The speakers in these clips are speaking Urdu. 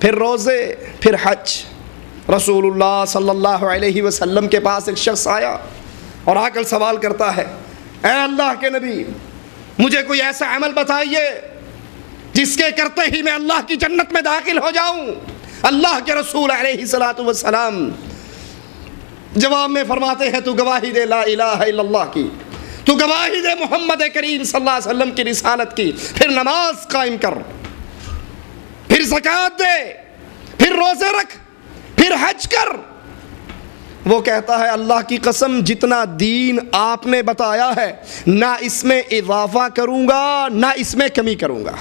پھر روزے، پھر حج۔ رسول اللہ صلی اللہ علیہ وسلم کے پاس ایک شخص آیا اور آ کر سوال کرتا ہے، اے اللہ کے نبی، مجھے کوئی ایسا عمل بتائیے جس کے کرتے ہی میں اللہ کی جنت میں داخل ہو جاؤں۔ اللہ کے رسول علیہ السلام جواب میں فرماتے ہیں، تو گواہی دے لا الہ الا اللہ کی، تو گواہی دے محمد کریم صلی اللہ علیہ وسلم کی رسالت کی، پھر نماز قائم کر، پھر زکوٰۃ دے، پھر روزے رکھ، پھر حج کر۔ وہ کہتا ہے، اللہ کی قسم جتنا دین آپ نے بتایا ہے نہ اس میں اضافہ کروں گا نہ اس میں کمی کروں گا۔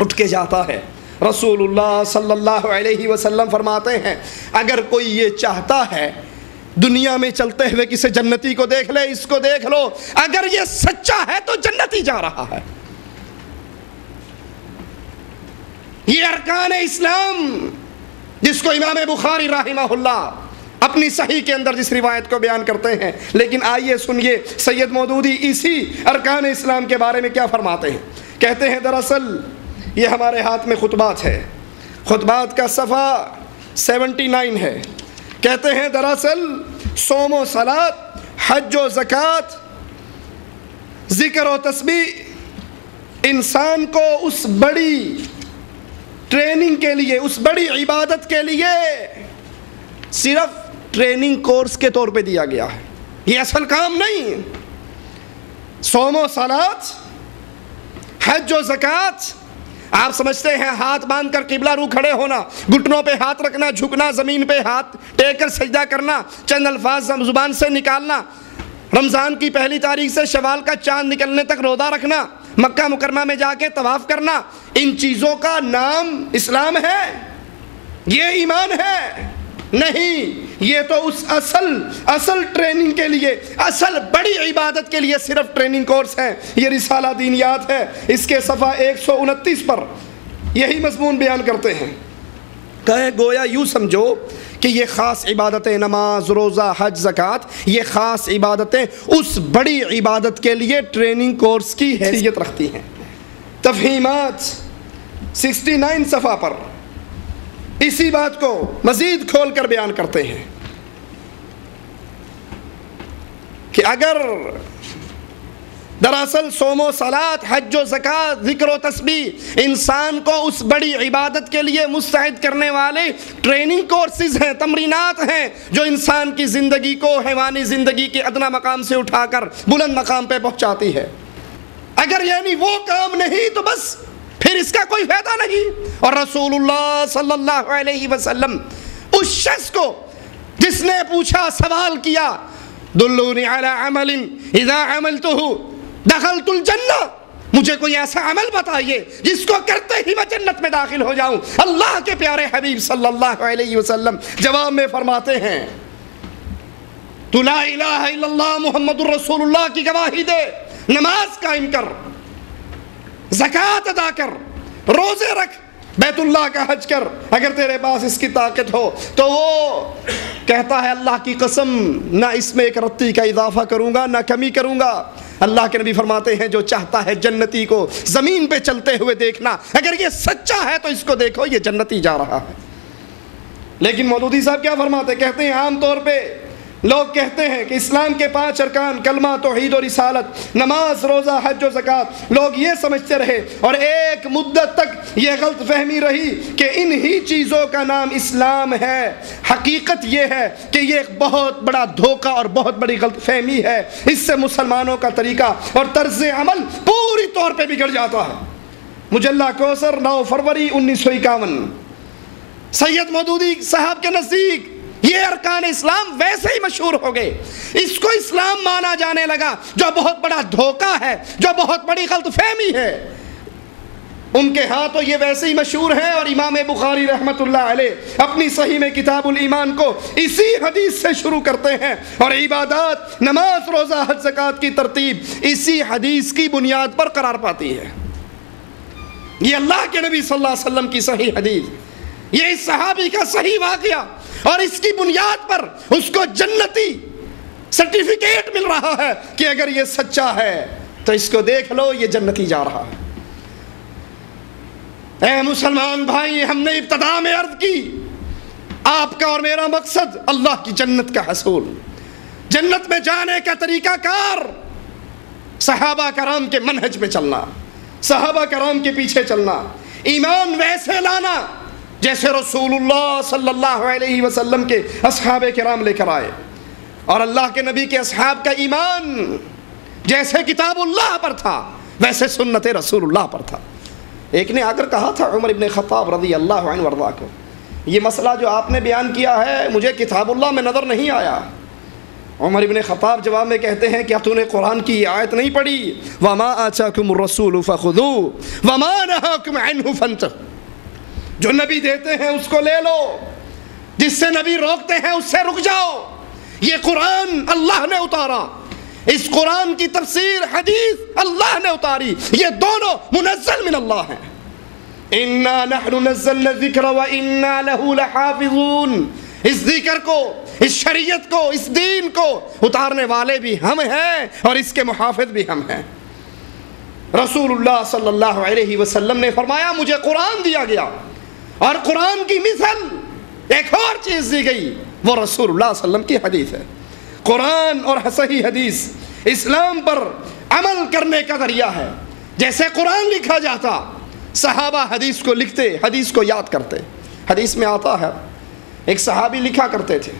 اٹھ کے جاتا ہے۔ رسول اللہ صلی اللہ علیہ وسلم فرماتے ہیں، اگر کوئی یہ چاہتا ہے دنیا میں چلتے ہوئے کسی جنتی کو دیکھ لے، اس کو دیکھ لو، اگر یہ سچا ہے تو جنتی جا رہا ہے۔ یہ ارکان اسلام جس کو امام بخاری رحمہ اللہ اپنی صحیح کے اندر جس روایت کو بیان کرتے ہیں، لیکن آئیے سنیے سید مودودی اسی ارکان اسلام کے بارے میں کیا فرماتے ہیں۔ کہتے ہیں، دراصل یہ ہمارے ہاتھ میں خطبات ہے، خطبات کا صفحہ 79 ہے۔ کہتے ہیں، دراصل صوم و صلاۃ، حج و زکوٰۃ، ذکر و تسبیح انسان کو اس بڑی ٹریننگ کے لیے، اس بڑی عبادت کے لیے صرف ٹریننگ کورس کے طور پہ دیا گیا ہے، یہ اصل کام نہیں۔ صوم و صلاۃ، حج و زکوٰۃ، آپ سمجھتے ہیں ہاتھ باندھ کر قبلہ رو کھڑے ہونا، گھٹنوں پہ ہاتھ رکھنا، جھکنا، زمین پہ ہاتھ ٹیک کر سجدہ کرنا، چند الفاظ زبان سے نکالنا، رمضان کی پہلی تاریخ سے شوال کا چاند نکلنے تک روزہ رکھنا، مکہ مکرمہ میں جا کے طواف کرنا، ان چیزوں کا نام اسلام ہے؟ یہ ایمان ہے؟ نہیں، یہ تو اس اصل ٹریننگ کے لیے، اصل بڑی عبادت کے لیے صرف ٹریننگ کورس ہے۔ یہ رسالہ دینیات ہے، اس کے صفحہ 129 پر یہی مضمون بیان کرتے ہیں۔ کہے گویا یوں سمجھو کہ یہ خاص عبادتیں، نماز، روزہ، حج، زکوٰۃ، یہ خاص عبادتیں اس بڑی عبادت کے لیے ٹریننگ کورس کی حیثیت رکھتی ہیں۔ تفہیمات 69 صفحہ پر اسی بات کو مزید کھول کر بیان کرتے ہیں کہ اگر دراصل صوم و صلاۃ، حج و زکوٰۃ، ذکر و تسبیح انسان کو اس بڑی عبادت کے لیے مستعد کرنے والے ٹریننگ کورسز ہیں، تمرینات ہیں، جو انسان کی زندگی کو حیوانی زندگی کے ادنا مقام سے اٹھا کر بلند مقام پہ پہنچاتی ہے، اگر یعنی وہ کام نہیں تو بس پھر اس کا کوئی فائدہ نہیں۔ اور رسول اللہ صلی اللہ علیہ وسلم اس شخص کو جس نے پوچھا، سوال کیا، دلونی علی عمل اذا عملتہ دخلت الجنہ، مجھے کوئی ایسا عمل بتائیے جس کو کرتے ہی میں جنت میں داخل ہو جاؤں۔ اللہ کے پیارے حبیب صلی اللہ علیہ وسلم جواب میں فرماتے ہیں، تو لا الہ الا اللہ محمد الرسول اللہ کی گواہی دے، نماز قائم کر، زکوٰۃ ادا کر، روزے رکھ، بیت اللہ کا حج کر، اگر تیرے پاس اس کی طاقت ہو تو۔ وہ کہتا ہے، اللہ کی قسم نہ اس میں ایک رتی کا اضافہ کروں گا نہ کمی کروں گا۔ اللہ کے نبی فرماتے ہیں، جو چاہتا ہے جنتی کو زمین پہ چلتے ہوئے دیکھنا، اگر یہ سچا ہے تو اس کو دیکھو، یہ جنتی جا رہا ہے۔ لیکن مودودی صاحب کیا فرماتے ہیں؟ کہتے ہیں عام طور پہ لوگ کہتے ہیں کہ اسلام کے 5 ارکان، کلمہ، توحید و رسالت، نماز، روزہ، حج و زکوٰۃ، لوگ یہ سمجھتے رہے اور ایک مدت تک یہ غلط فہمی رہی کہ انہی چیزوں کا نام اسلام ہے۔ حقیقت یہ ہے کہ یہ ایک بہت بڑا دھوکہ اور بہت بڑی غلط فہمی ہے۔ اس سے مسلمانوں کا طریقہ اور طرز عمل پوری طور پہ بگڑ جاتا ہے۔ مجلہ کوثر 9 فروری 1951، سید مودودی صاحب کے نزدیک یہ ارکان اسلام ویسے ہی مشہور ہو گئے، اس کو اسلام مانا جانے لگا، جو بہت بڑا دھوکہ ہے، جو بہت بڑی غلط فہمی ہے۔ ان کے ہاں تو یہ ویسے ہی مشہور ہے، اور امام بخاری رحمت اللہ علیہ اپنی صحیح میں کتاب الایمان کو اسی حدیث سے شروع کرتے ہیں، اور عبادات، نماز، روزہ، حج، زکوٰۃ کی ترتیب اسی حدیث کی بنیاد پر قرار پاتی ہے۔ یہ اللہ کے نبی صلی اللہ علیہ وسلم کی صحیح حدیث، یہ اس صحابی کا صحیح واقعہ، اور اس کی بنیاد پر اس کو جنتی سرٹیفکیٹ مل رہا ہے کہ اگر یہ سچا ہے تو اس کو دیکھ لو، یہ جنتی جا رہا ہے۔ اے مسلمان بھائی، ہم نے ابتدا میں عرض کی آپ کا اور میرا مقصد اللہ کی جنت کا حصول، جنت میں جانے کا طریقہ کار صحابہ کرام کے منہج پہ چلنا، صحابہ کرام کے پیچھے چلنا، ایمان ویسے لانا جیسے رسول اللہ صلی اللہ علیہ وسلم کے اصحاب کرام لے کر آئے، اور اللہ کے نبی کے اصحاب کا ایمان جیسے کتاب اللہ پر تھا ویسے سنت رسول اللہ پر تھا۔ ایک نے آ کر کہا تھا عمر ابن خطاب رضی اللہ عنہ وارضاہ کو، یہ مسئلہ جو آپ نے بیان کیا ہے مجھے کتاب اللہ میں نظر نہیں آیا۔ عمر ابن خطاب جواب میں کہتے ہیں کیا تو نے قرآن کی یہ آیت نہیں پڑھی، وَمَا آتَاكُمُ الرَّسُولُ فَخُذُوهُ وَمَا نَهَاكُمْ عَنْهُ فَانْتَهُوا، جو نبی دیتے ہیں اس کو لے لو، جس سے نبی روکتے ہیں اس سے رک جاؤ۔ یہ قرآن اللہ نے اتارا، اس قرآن کی تفسیر حدیث اللہ نے اتاری، یہ دونوں منزل من اللہ ہیں۔ اِنَّا نَحْنُ نَزَّلْنَا الذِّكْرَ وَإِنَّا لَهُ لَحَافِظُونَ، اس ذکر کو، اس شریعت کو، اس دین کو اتارنے والے بھی ہم ہیں اور اس کے محافظ بھی ہم ہیں۔ رسول اللہ صلی اللہ علیہ وسلم نے فرمایا مجھے قرآن دیا گیا، اور قرآن کی مثل ایک اور چیز دی گئی، وہ رسول اللہ صلی اللہ علیہ وسلم کی حدیث ہے۔ قرآن اور صحیح حدیث اسلام پر عمل کرنے کا ذریعہ ہے۔ جیسے قرآن لکھا جاتا، صحابہ حدیث کو لکھتے، حدیث کو یاد کرتے۔ حدیث میں آتا ہے ایک صحابی لکھا کرتے تھے،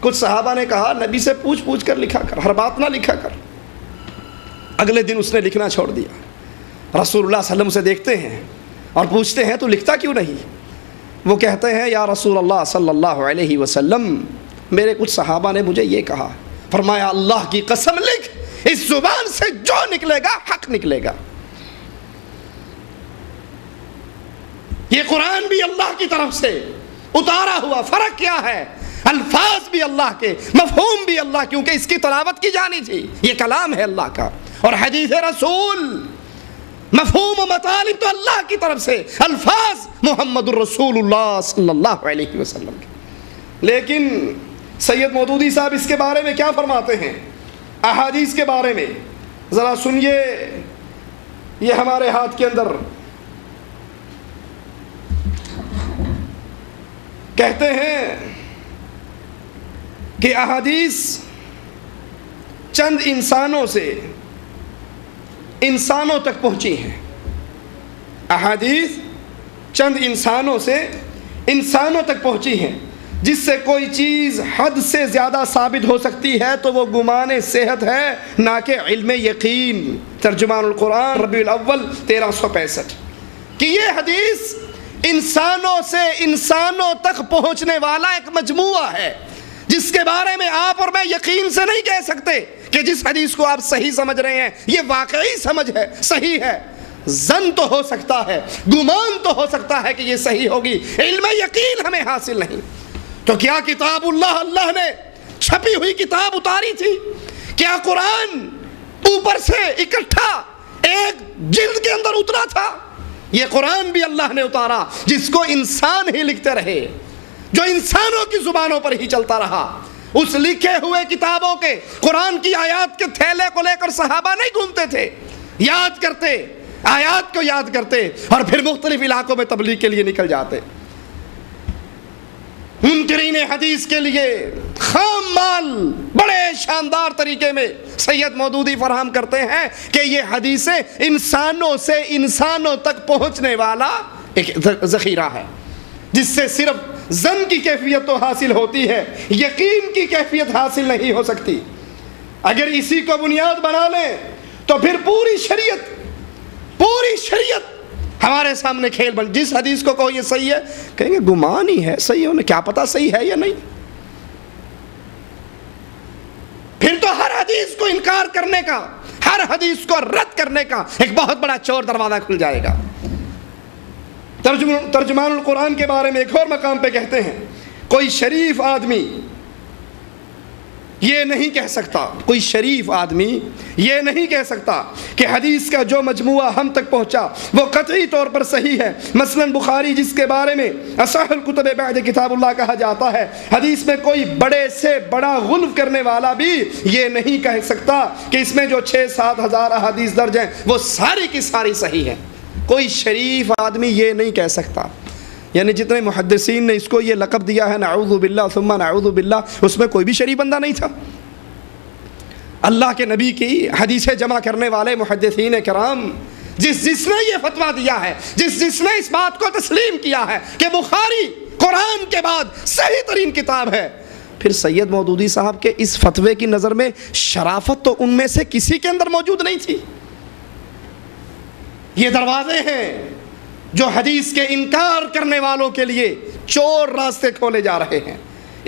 کچھ صحابہ نے کہا نبی سے پوچھ پوچھ کر لکھا کر، ہر بات نہ لکھا کر۔ اگلے دن اس نے لکھنا چھوڑ دیا۔ رسول اللہ صلی اللہ علیہ وسلم سے دیکھتے ہیں اور پوچھتے ہیں تو لکھتا کیوں نہیں؟ وہ کہتے ہیں یا رسول اللہ صلی اللہ علیہ وسلم، میرے کچھ صحابہ نے مجھے یہ کہا، فرمایا اللہ کی قسم لکھ، اس زبان سے جو نکلے گا حق نکلے گا۔ یہ قرآن بھی اللہ کی طرف سے اتارا ہوا، فرق کیا ہے؟ الفاظ بھی اللہ کے، مفہوم بھی اللہ، کیونکہ اس کی تلاوت کی جانی تھی، یہ کلام ہے اللہ کا، اور حدیث رسول مفہوم و مطالب تو اللہ کی طرف سے، الفاظ محمد الرسول اللہ صلی اللہ علیہ وسلم کے۔ لیکن سید مودودی صاحب اس کے بارے میں کیا فرماتے ہیں، احادیث کے بارے میں ذرا سنیے۔ یہ ہمارے ہاتھ کے اندر کہتے ہیں کہ احادیث چند انسانوں سے انسانوں تک پہنچی ہیں، احادیث چند انسانوں سے انسانوں تک پہنچی ہیں، جس سے کوئی چیز حد سے زیادہ ثابت ہو سکتی ہے تو وہ گمان صحت ہے، نہ کہ علم یقین۔ ترجمان القرآن ربیع الاول 1365، کہ یہ حدیث انسانوں سے انسانوں تک پہنچنے والا ایک مجموعہ ہے، جس کے بارے میں آپ اور میں یقین سے نہیں کہہ سکتے کہ جس حدیث کو آپ صحیح سمجھ رہے ہیں یہ واقعی سمجھ ہے، صحیح ہے۔ ظن تو ہو سکتا ہے، گمان تو ہو سکتا ہے کہ یہ صحیح ہوگی، علم یقین ہمیں حاصل نہیں۔ تو کیا کتاب اللہ نے چھپی ہوئی کتاب اتاری تھی؟ کیا قرآن اوپر سے اکٹھا ایک جلد کے اندر اترا تھا؟ یہ قرآن بھی اللہ نے اتارا، جس کو انسان ہی لکھتے رہے، جو انسانوں کی زبانوں پر ہی چلتا رہا۔ اس لکھے ہوئے کتابوں کے، قرآن کی آیات کے تھیلے کو لے کر صحابہ نہیں گھومتے تھے، یاد کرتے، آیات کو یاد کرتے اور پھر مختلف علاقوں میں تبلیغ کے لیے نکل جاتے۔ منکرین حدیث کے لیے خام مال بڑے شاندار طریقے میں سید مودودی فراہم کرتے ہیں کہ یہ حدیثیں انسانوں سے انسانوں تک پہنچنے والا ایک ذخیرہ ہے، جس سے صرف ظن کی کیفیت تو حاصل ہوتی ہے، یقین کی کیفیت حاصل نہیں ہو سکتی۔ اگر اسی کو بنیاد بنا لیں تو پھر پوری شریعت ہمارے سامنے کھیل بن۔ جس حدیث کو کہو یہ صحیح ہے، کہیں گے گمان ہی ہے، صحیح ہونے کیا پتا صحیح ہے یا نہیں۔ پھر تو ہر حدیث کو انکار کرنے کا، ہر حدیث کو رد کرنے کا ایک بہت بڑا چور دروازہ کھل جائے گا۔ ترجمان القرآن کے بارے میں ایک اور مقام پہ کہتے ہیں، کوئی شریف آدمی یہ نہیں کہہ سکتا، کوئی شریف آدمی یہ نہیں کہہ سکتا کہ حدیث کا جو مجموعہ ہم تک پہنچا وہ قطعی طور پر صحیح ہے۔ مثلا بخاری، جس کے بارے میں اصح الکتب بعد کتاب اللہ کہا جاتا ہے، حدیث میں کوئی بڑے سے بڑا غلو کرنے والا بھی یہ نہیں کہہ سکتا کہ اس میں جو 6-7 ہزار احادیث درج ہیں وہ ساری کی ساری صحیح ہیں۔ کوئی شریف آدمی یہ نہیں کہہ سکتا. یعنی جتنے محدثین نے اس کو یہ لقب دیا ہے نعوذ باللہ ثم نعوذ باللہ، اس میں کوئی بھی شریف بندہ نہیں تھا. اللہ کے نبی کی حدیثیں جمع کرنے والے محدثین کرام، جس نے یہ فتویٰ دیا ہے، جس نے اس بات کو تسلیم کیا ہے کہ بخاری قرآن کے بعد صحیح ترین کتاب ہے، پھر سید مودودی صاحب کے اس فتوے کی نظر میں شرافت تو ان میں سے کسی کے اندر موجود نہیں تھی. یہ دروازے ہیں جو حدیث کے انکار کرنے والوں کے لیے چور راستے کھولے جا رہے ہیں.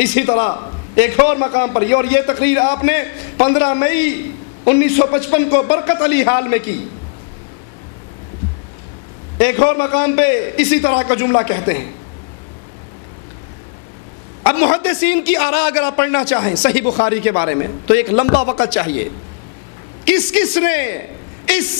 اسی طرح ایک اور مقام پر اور یہ تقریر آپ نے 15 مئی 1955 کو برکت علی ہال میں کی. ایک اور مقام پہ اسی طرح کا جملہ کہتے ہیں. اب محدثین کی آراء اگر آپ پڑھنا چاہیں صحیح بخاری کے بارے میں تو ایک لمبا وقت چاہیے. کس نے اس